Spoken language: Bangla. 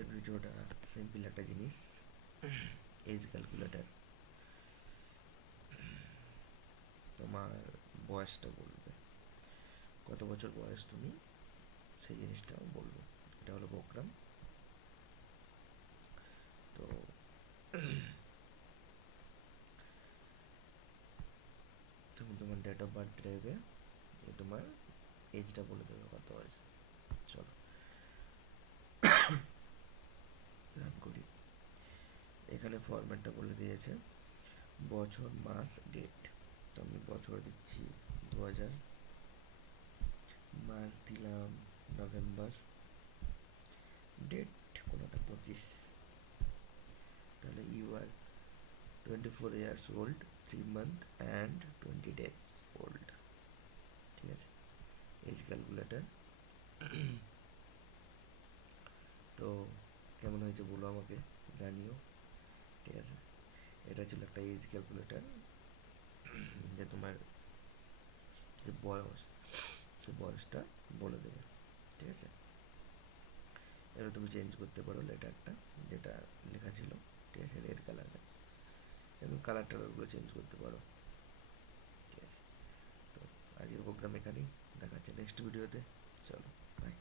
আজকের ভিডিওটা সিম্পল একটা জিনিস, এজ ক্যালকুলেটর। তোমার বয়সটা বলবে, কত বছর বয়স তুমি, সেই জিনিসটাও বলবে। এটা হলো প্রোগ্রাম। তো তুমি তোমার ডেট অফ বার্থ দেবে, তোমার এজটা বলে দেবে কত বয়স। চলো রান করি। এখানে ফরম্যাটটা বলে দিয়েছে বছর, মাস, ডেট। তো আমি বছর দিচ্ছি 2000, মাস দিলাম নভেম্বর, ডেট কোনোটা 25। তাহলে you R 24 years old, 3 month and 20 days old। ঠিক আছে, এজ ক্যালকুলেটর। তো কেমন হয়েছে বলো আমাকে, জানিও। ঠিক আছে, এটা ছিল একটা এজ ক্যালকুলেটর, যে তোমার যে বয়স, সে বয়সটা বলে দেবে। ঠিক আছে, এটা তুমি চেঞ্জ করতে পারো লেটারটা, যেটা লেখা ছিল, ঠিক আছে, রেড কালারে। এবং কালার টালারগুলো চেঞ্জ করতে পারো। ঠিক আছে, তো আজকের প্রোগ্রাম এখানেই, দেখাচ্ছে নেক্সট ভিডিওতে। চলো, বাই।